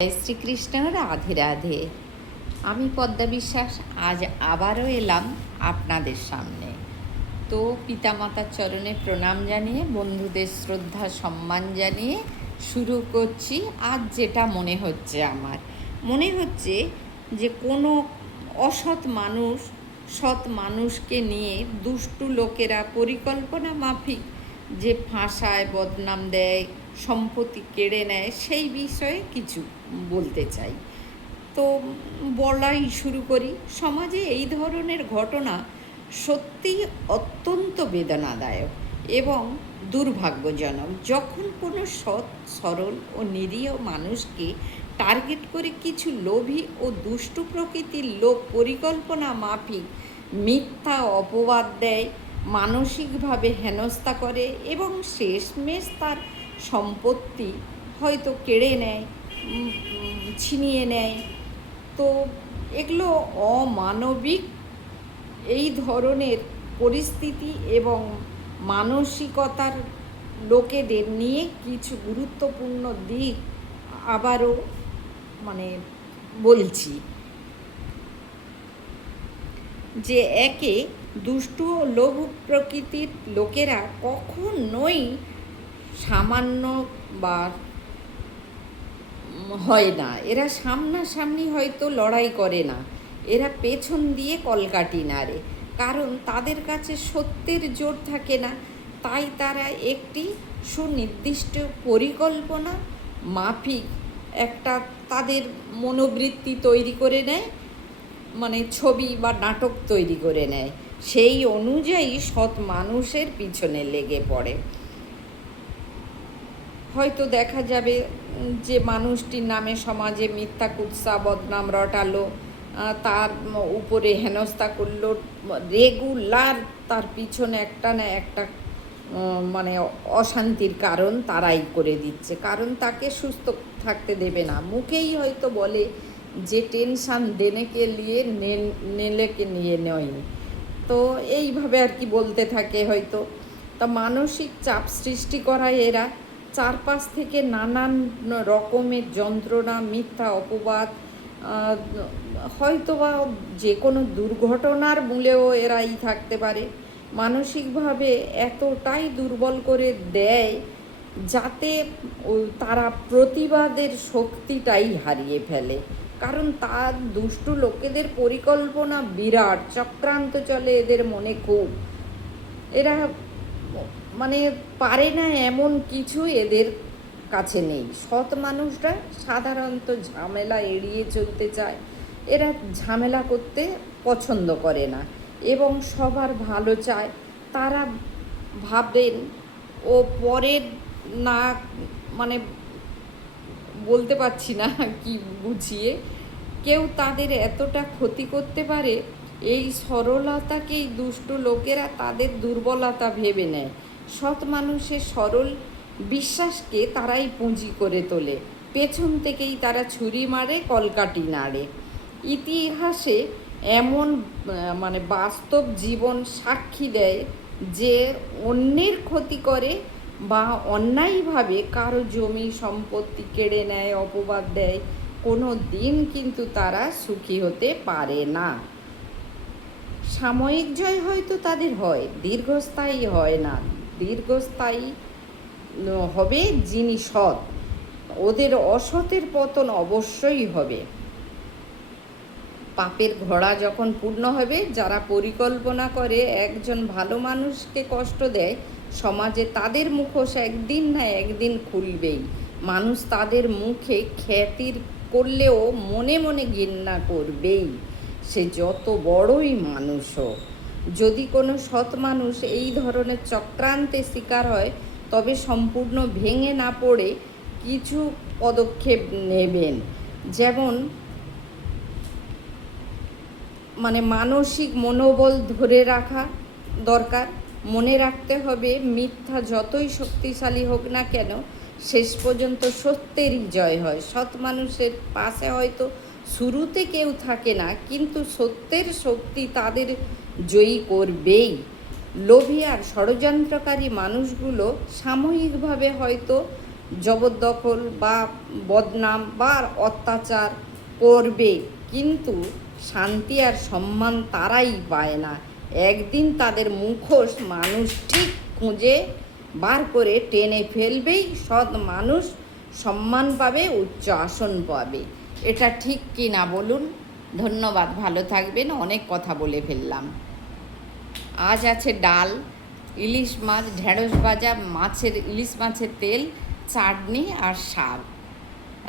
জয় শ্রীকৃষ্ণ, রাধে রাধে। আমি পদ্মা বিশ্বাস আজ আবারও এলাম আপনাদের সামনে। তো পিতামাতার চরণে প্রণাম জানিয়ে, বন্ধুদের শ্রদ্ধা সম্মান জানিয়ে শুরু করছি। আজ যেটা মনে হচ্ছে যে কোনো অসৎ মানুষ সৎ মানুষকে নিয়ে দুষ্টু লোকেরা পরিকল্পনা মাফিক যে ফাঁসায়, বদনাম দেয়, সম্পত্তি কেড়ে নেয়, সেই বিষয়ে কিছু বলতে চাই। তো বলাই শুরু করি। সমাজে এই ধরনের ঘটনা সত্যিই অত্যন্ত বেদনাদায়ক এবং দুর্ভাগ্যজনক। যখন কোনো সৎ, সরল ও নিরীহ মানুষকে টার্গেট করে কিছু লোভী ও দুষ্টু প্রকৃতির লোক পরিকল্পনা মাফিক মিথ্যা অপবাদ দেয়, মানসিকভাবে হেনস্থা করে এবং শেষমেশ তার সম্পত্তি হয়তো কেড়ে নেয়, ছিনিয়ে নেয়। তো এগুলো অমানবিক। এই ধরনের পরিস্থিতি এবং মানসিকতার লোকেদের নিয়ে কিছু গুরুত্বপূর্ণ দিক আবারও বলছি। যে একে, দুষ্টু ও লোভ প্রকৃতির লোকেরা কখনোই সামান্য বা হয় না। এরা সামনাসামনি হয়তো লড়াই করে না, এরা পেছন দিয়ে কলকাঠি নাড়ে। কারণ তাদের কাছে সত্যের জোর থাকে না, তাই তারা একটি সুনির্দিষ্ট পরিকল্পনা মাফিক একটা তাদের মনোবৃত্তি তৈরি করে নেয়, ছবি বা নাটক তৈরি করে নেয়। সেই অনুযায়ী সৎ মানুষের পিছনে লেগে পড়ে। হয়তো দেখা যাবে যে মানুষটির নামে সমাজে মিথ্যা কুৎসা বদনাম রটালো, তার উপরে হেনস্থা করলো, রেগুলার তার পিছনে একটা না একটা অশান্তির কারণ তারাই করে দিচ্ছে। কারণ তাকে সুস্থ থাকতে দেবে না। মুখেই হয়তো বলে যে টেনশান দেনেকে নিয়ে নেলেকে নিয়ে নয়। তো এইভাবে আর কি বলতে থাকে হয়তো। তা মানসিক চাপ সৃষ্টি করায় এরা চারপাশ থেকে নানান রকমের যন্ত্রণা, মিথ্যা অপবাদ, হয়তো বা যে কোনো দুর্ঘটনার মূলেও এরাই থাকতে পারে। মানসিকভাবে এতটাই দুর্বল করে দেয় যাতে তারা প্রতিবাদের শক্তিটাই হারিয়ে ফেলে। কারণ তার দুষ্টু লোকেদের পরিকল্পনা বিরাট, চক্রান্ত চলে এদের মনে খুব। এরা পারে না এমন কিছু এদের কাছে নেই। সৎ মানুষরা সাধারণত ঝামেলা এড়িয়ে চলতে চায়। এরা ঝামেলা করতে পছন্দ করে না এবং সবার ভালো চায়। তারা ভাবেন ও পরের না বলতে পারছি না কি বুঝিয়ে, কেউ তাদের এতটা ক্ষতি করতে পারে, এই সরলতাকেই দুষ্টু লোকেরা তাদের দুর্বলতা ভেবে নেয়। সৎ মানুষের সরল বিশ্বাসকে তারাই পুঁজি করে তোলে। পেছন থেকেই তারা ছুরি মারে, কলকাঠি নাড়ে। ইতিহাসে এমন বাস্তব জীবন সাক্ষী দেয় যে অন্যের ক্ষতি করে বা অন্যায়ভাবে কারো জমি সম্পত্তি কেড়ে নেয়, অপবাদ দেয়, কোনো দিন কিন্তু তারা সুখী হতে পারে না। সাময়িক জয় হয়তো তাদের হয়, দীর্ঘস্থায়ী হয় না। দীর্ঘস্থায়ী হবে যিনি সৎ, ওদের অসতের পতন অবশ্যই হবে। পাপের ঘোড়া যখন পূর্ণ হবে, যারা পরিকল্পনা করে একজন ভালো মানুষকে কষ্ট দেয়, সমাজে তাদের মুখোশ একদিন না একদিন খুলবেই। মানুষ তাদের মুখে খ্যাতির করলেও মনে মনে ঘৃণা করবেই, সে যত বড়ই মানুষ হোক। যদি কোনো সৎ মানুষ এই ধরনের চক্রান্তের শিকার হয়, তবে সম্পূর্ণ ভেঙে না পড়ে কিছু পদক্ষেপ নেবেন। যেমন মানসিক মনোবল ধরে রাখা দরকার। মনে রাখতে হবে, মিথ্যা যতই শক্তিশালী হোক না কেন, শেষ পর্যন্ত সত্যেরই জয় হয়। সৎ মানুষের পাশে হয়তো শুরুতে কেউ থাকে না, কিন্তু সত্যের শক্তি তাদের জয়ী করবেই। লোভী আর ষড়যন্ত্রকারী মানুষগুলো সাময়িকভাবে হয়তো জবরদখল বা বদনাম বা অত্যাচার করবে, কিন্তু শান্তি আর সম্মান তারাই পায় না। একদিন তাদের মুখোশ মানুষ ঠিক খুঁজে বার করে টেনে ফেলবেই। সৎ মানুষ সম্মান পাবে, উচ্চ আসন পাবে। এটা ঠিক কি না বলুন? ধন্যবাদ, ভালো থাকবেন। অনেক কথা বলে ফেললাম। আজ আছে ডাল, ইলিশ মাছ, ঢেঁড়স ভাজা, ইলিশ মাছের তেল, চাটনি আর শাক।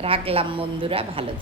রাখলাম বন্ধুরা, ভালো থাকবেন।